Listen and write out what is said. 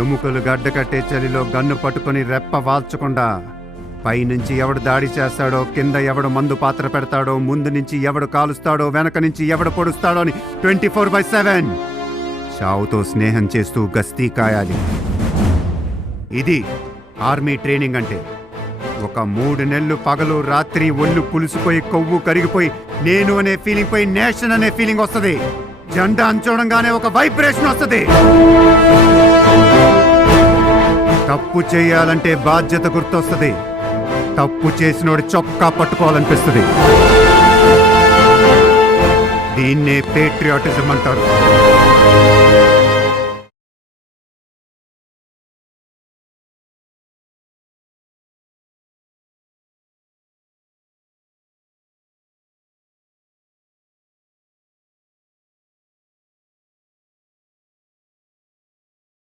ఎముకలు గడ్డకట్టే చలిలో గన్ను పట్టుకొని రెప్ప వాల్చకుండా పైనుంచి ఎవడు దాడి చేస్తాడో, కింద ఎవడు మందు పాత్ర పెడతాడో, ముందు నుంచి ఎవడు కాలుస్తాడో, వెనక నుంచి ఎవడు పొడుస్తాడో అని 24/7 చావుతో స్నేహం చేస్తూ గస్తీ కాయాలి. ఇది ఆర్మీ ట్రైనింగ్ అంటే. ఒక 3 నెలలు పగలు రాత్రి ఒళ్ళు పులిసిపోయి కొవ్వు కరిగిపోయి నేను అనే ఫీలింగ్ పోయి నేషన్ అనే ఫీలింగ్ వస్తుంది. జెండా అంచోడంగానే ఒక వైబ్రేషన్ వస్తుంది. తప్పు చేయాలంటే బాధ్యత గుర్తొస్తుంది. తప్పు చేసినోడి చొక్కా పట్టుకోవాలనిపిస్తుంది. దీన్నే పేట్రియాటిజం అంటారు.